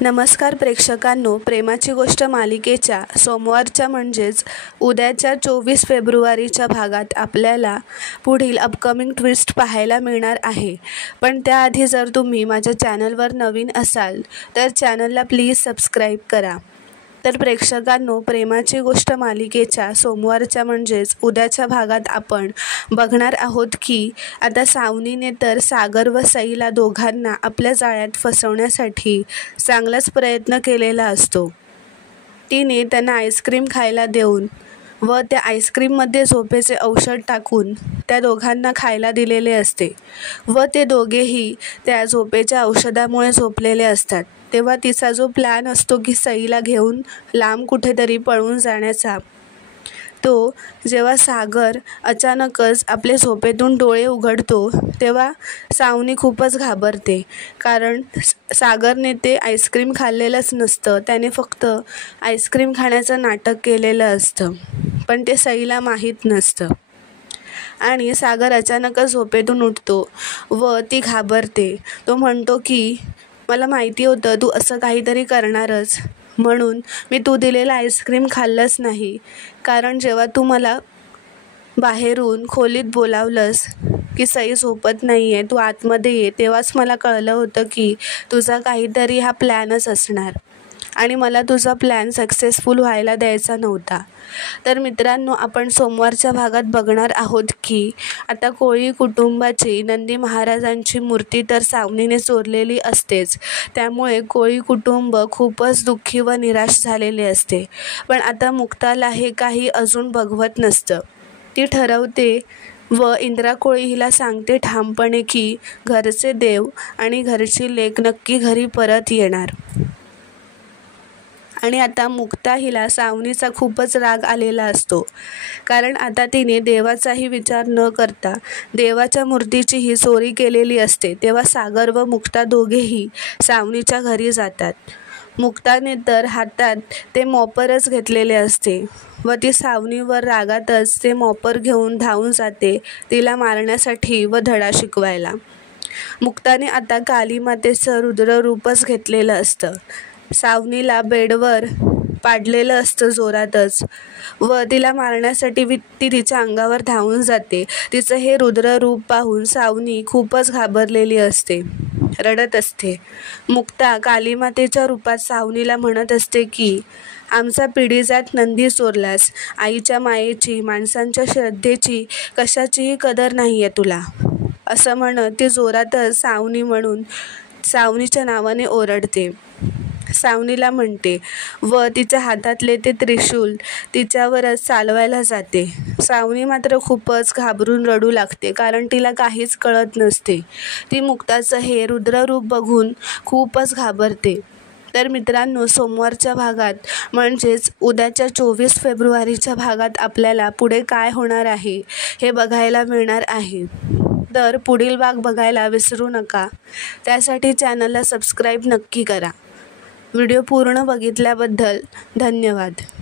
नमस्कार प्रेक्षकांनो, प्रेमाची गोष्ट मालिकेच्या सोमवारच्या म्हणजेच उद्याच्या 24 फेब्रुवारीच्या भागात आपल्याला पुढील अपकमिंग ट्विस्ट पाहायला मिळणार आहे। पण त्याआधी जर तुम्ही माझ्या चॅनलवर नवीन असाल तर चॅनलला प्लीज सबस्क्राईब करा। तर प्रेक्षकांनो, प्रेमाची गोष्ट मालिकेच्या सोमवारच्या म्हणजेच उद्याच्या भागात आपण बघणार आहोत की आता सावनीने तर सागर व सईला दोघांना आपल्या जाळ्यात फसवण्यासाठी चांगलाच प्रयत्न केलेला असतो। तिने त्यांना आईस्क्रीम खायला देऊन व त्या आईस्क्रीममध्ये झोपेचे औषध टाकून त्या दोघांना खायला दिलेले असते व ते दोघेही त्या झोपेच्या औषधामुळे झोपलेले असतात। तेव्हा तिचा जो प्लॅन असतो की सईला घेऊन लांब कुठेतरी पळून जाण्याचा, तो जेव्हा सागर अचानकच आपले झोपेतून डोळे उघडतो तेव्हा सावनी खूपच घाबरते, कारण सागरने ते आईस्क्रीम खाल्लेलंच नसतं, त्याने फक्त आईस्क्रीम खाण्याचं नाटक केलेलं असतं, पण ते सईला माहीत नसतं। आणि सागर अचानकच झोपेतून उठतो व ती घाबरते। तो म्हणतो की मला माहिती होतं तू असं काहीतरी करणारच, म्हणून मी तू दिलेला आईस्क्रीम खाल्लंच नाही, कारण जेव्हा तू मला बाहेरून खोलीत बोलावलंस की सई झोपत नाही आहे, तू आतमध्ये ये, तेव्हाच मला कळलं होतं की तुझा काहीतरी हा प्लॅनच असणार आणि मला तुझा प्लॅन सक्सेसफुल व्हायला द्यायचा नव्हता। तर मित्रांनो, आपण सोमवारच्या भागात बघणार आहोत की आता कोळी कुटुंबाची नंदी महाराजांची मूर्ती तर सावनीने चोरलेली असतेच, त्यामुळे कोळी कुटुंब खूपच दुःखी व निराश झालेले असते। पण आता मुक्ताला हे काही अजून बघवत नसतं। ती ठरवते व इंद्रा कोळी हिला सांगते ठामपणे की घरचे देव आणि घरची लेक नक्की घरी परत येणार। आणि आता मुक्ता हिला सावनीचा खूपच राग आलेला असतो, कारण आता तिने देवाचाही विचार न करता देवाच्या मूर्तीची ही चोरी केलेली असते। तेव्हा सागर व मुक्ता दोघेही सावनीच्या घरी जातात। मुक्ताने तर हातात ते मॉपरच घेतलेले असते व ती सावनीवर रागातच ते मॉपर घेऊन धावून जाते तिला मारण्यासाठी व धडा शिकवायला। मुक्ताने आता कालीमातेचं रुद्ररूपच घेतलेलं असतं, सावनीला बेडवर पाडलेलं असतं जोरातच व तिला मारण्यासाठी ती तिच्या अंगावर धावून जाते। तिचं हे रुद्र रूप पाहून सावनी खूपच घाबरलेली असते, रडत असते। मुक्ता कालीमातेच्या रूपात सावनीला म्हणत असते की आमचा पिढीजात नंदी चोरलास, आईच्या मायेची, माणसांच्या श्रद्धेची कशाचीही कदर नाही आहे तुला, असं म्हणत ती जोरातच सावनी म्हणून सावनीच्या नावाने ओरडते, सावनीला म्हणते व तिच्या हातातले ते त्रिशूल तिच्यावरच चालवायला जाते। सावनी मात्र खूपच घाबरून रडू लागते, कारण तिला काहीच कळत नसते। ती मुक्ताचं हे रुद्ररूप बघून खूपच घाबरते। तर मित्रांनो, सोमवारच्या भागात म्हणजेच उद्याच्या 24 फेब्रुवारीच्या भागात आपल्याला पुढे काय होणार आहे हे बघायला मिळणार आहे। तर पुढील भाग बघायला विसरू नका, त्यासाठी चॅनलला सबस्क्राईब नक्की करा। व्हिडिओ पूर्ण बघितल्याबद्दल धन्यवाद।